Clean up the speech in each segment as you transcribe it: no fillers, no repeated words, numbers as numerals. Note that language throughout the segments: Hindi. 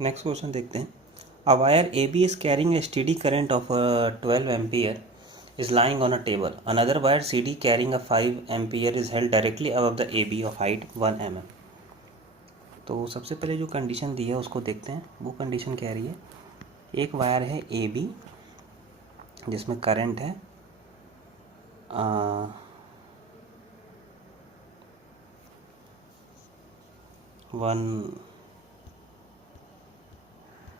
नेक्स्ट क्वेश्चन देखते हैं। A wire A B is carrying a steady current of 12 ampere is lying on a table. Another wire CD carrying a 5 ampere is held directly above the AB of height 1 mm. तो सबसे पहले जो कंडीशन दी है उसको देखते हैं। वो कंडीशन कह रही है एक वायर है AB जिसमें करंट है 1।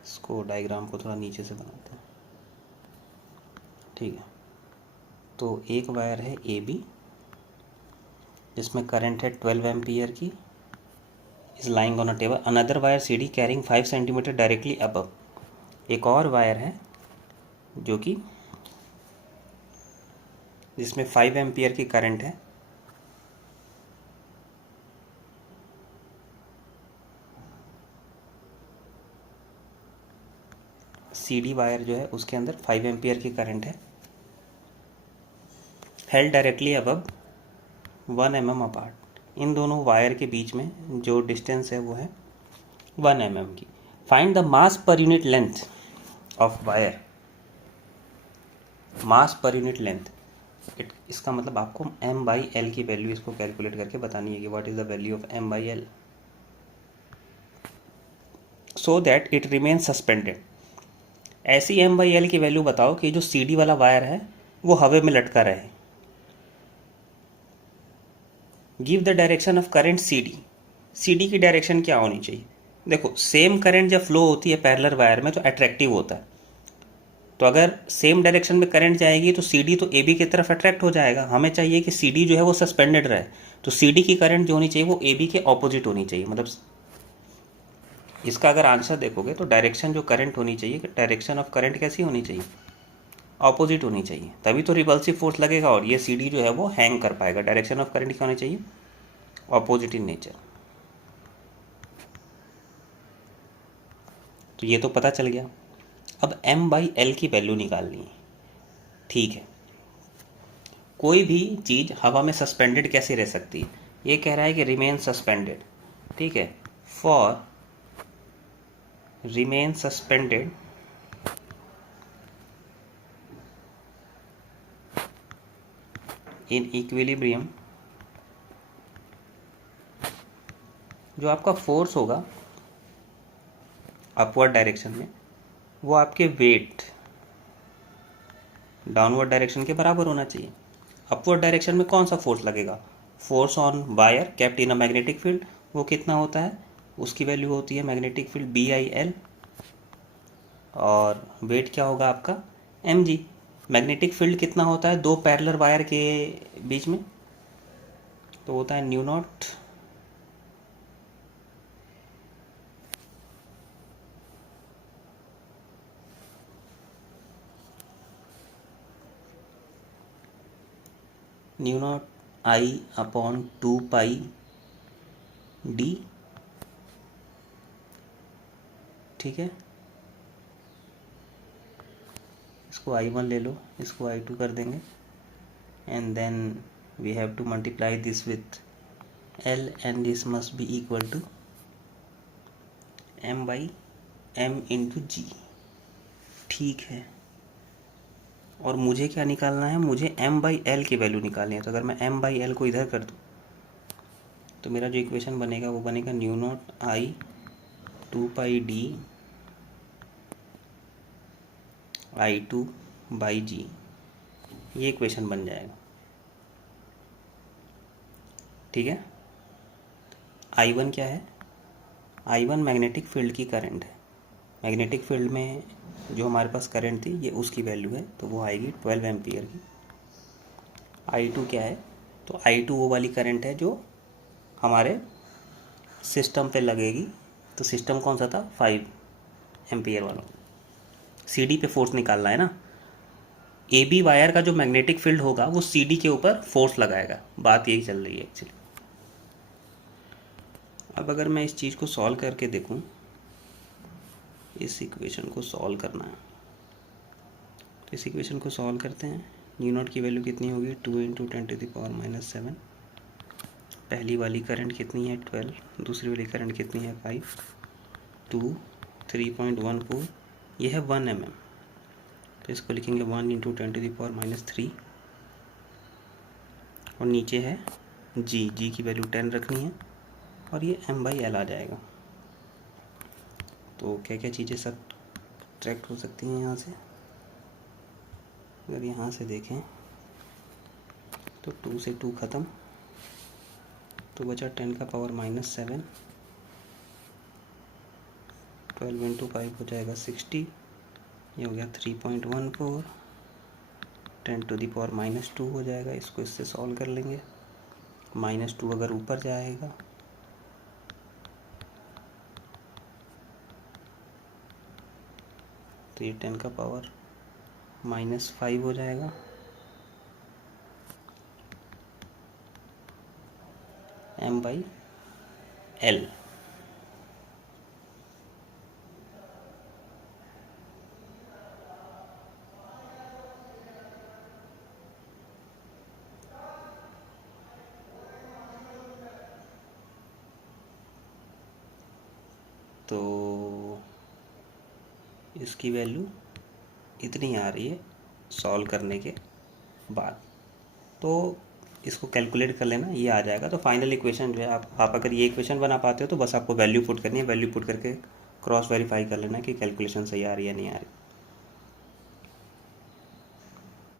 इसको डायग्राम को थोड़ा नीचे से बनाते हैं, ठीक है। तो एक वायर है AB जिसमें करंट है 12 एम्पियर की, is lying on a table. Another wire CD carrying 5 centimetre directly above. एक और वायर है जो कि जिसमें 5 एम्पियर की करंट है, CD वायर जो है उसके अंदर 5 एम्पियर की करंट है, held directly above 1 mm apart. इन दोनों वायर के बीच में जो डिस्टेंस है वो है 1 mm की। Find the mass per unit length of wire. Mass per unit length, इसका मतलब आपको m/l की वैल्यू इसको कैलकुलेट करके बतानी है कि what is the value of m/l so that it remain suspended. ऐसी m/l की वैल्यू बताओ कि जो CD वाला वायर है वो हवा में लटका रहे। Give the direction of current CD की डायरेक्शन क्या होनी चाहिए। देखो, सेम करंट जब फ्लो होती है पैरेलल वायर में तो अट्रैक्टिव होता है। तो अगर सेम डायरेक्शन में करंट जाएगी तो CD तो AB की तरफ अट्रैक्ट हो जाएगा। हमें चाहिए कि CD जो है वो सस्पेंडेड रहे, तो CD की करंट जो होनी चाहिए वो AB के ऑपोजिट होनी चाहिए। मतलब इसका अगर आंसर देखोगे तो डायरेक्शन जो करंट होनी चाहिए, डायरेक्शन ऑफ करंट कैसी होनी चाहिए, ऑपोजिट होनी चाहिए, तभी तो रिपल्सिव फोर्स लगेगा और ये CD जो है वो हैंग कर पाएगा। डायरेक्शन ऑफ करंट क्या होनी चाहिए, ऑपोजिट इन नेचर। तो ये तो पता चल गया। अब m/l की वैल्यू निकालनी है, ठीक है। कोई भी चीज़ हवा में सस्पेंडेड कैसे रह सकती है, ये कह रहा है कि रिमेन सस्पेंडेड, ठीक है। For remain suspended in equilibrium, जो आपका फोर्स होगा अपवर्ड डायरेक्शन में वो आपके वेट डाउनवर्ड डायरेक्शन के बराबर होना चाहिए। अपवर्ड डायरेक्शन में कौन सा फोर्स लगेगा, force on wire kept in a magnetic field, वो कितना होता है, उसकी वैल्यू होती है मैग्नेटिक फील्ड BIL, और वेट क्या होगा आपका mg। मैग्नेटिक फील्ड कितना होता है दो पैरेलल वायर के बीच में, तो होता है μ0 I/2πd, ठीक है। इसको I1 ले लो, इसको I2 कर देंगे, and then we have to multiply this with L and this must be equal to m/m into g, ठीक है। और मुझे क्या निकालना है, मुझे m/l की वैल्यू निकालनी है। तो अगर मैं m/l को इधर कर दूँ तो मेरा जो इक्वेशन बनेगा वो बनेगा μ0 I/2πd I2/g, ये इक्वेशन बन जाएगा, ठीक है। I1 क्या है, I1 मैग्नेटिक फील्ड की करंट है। मैग्नेटिक फील्ड में जो हमारे पास करंट थी ये उसकी वैल्यू है, तो वो आएगी 12 एम्पियर की। I2 क्या है, तो I2 वो वाली करंट है जो हमारे सिस्टम पे लगेगी। तो सिस्टम कौन सा था, 5 एम्पियर वाला। CD पे फोर्स निकालना है ना, AB वायर का जो मैग्नेटिक फील्ड होगा वो CD के ऊपर फोर्स लगाएगा, बात यही चल रही है एक्चुअली। अब अगर मैं इस चीज़ को सॉल्व करके देखूं, इस इक्वेशन को सॉल्व करना है, तो इस इक्वेशन को सॉल्व करते हैं। μ0 की वैल्यू कितनी होगी, 2 × 10⁻⁷। पहली वाली करंट कितनी है 12, दूसरी वाली करंट कितनी है 5, 2 3.14, ये है 1 mm, तो इसको लिखेंगे 1 इंटू 10⁻³ और नीचे है जी की वैल्यू 10 रखनी है और ये m/l आ जाएगा। तो क्या क्या चीज़ें सब ट्रैक्ट हो सकती हैं यहाँ से? अगर यहाँ से देखें तो 2 से 2 ख़त्म, तो बचा 10⁻⁻⁷, 12 इंटू 5 हो जाएगा 60, ये हो गया 3.14, 10⁻⁻² हो जाएगा। इसको इससे सॉल्व कर लेंगे, -2 अगर ऊपर जाएगा तो ये 10⁻⁻5 हो जाएगा। m/l। तो इसकी वैल्यू इतनी आ रही है सॉल्व करने के बाद, तो इसको कैलकुलेट कर लेना, ये आ जाएगा। तो फाइनल इक्वेशन जो है, आप अगर ये इक्वेशन बना पाते हो तो बस आपको वैल्यू पुट करनी है, वैल्यू पुट करके क्रॉस वेरीफाई कर लेना कि कैलकुलेशन सही आ रही है नहीं आ रही।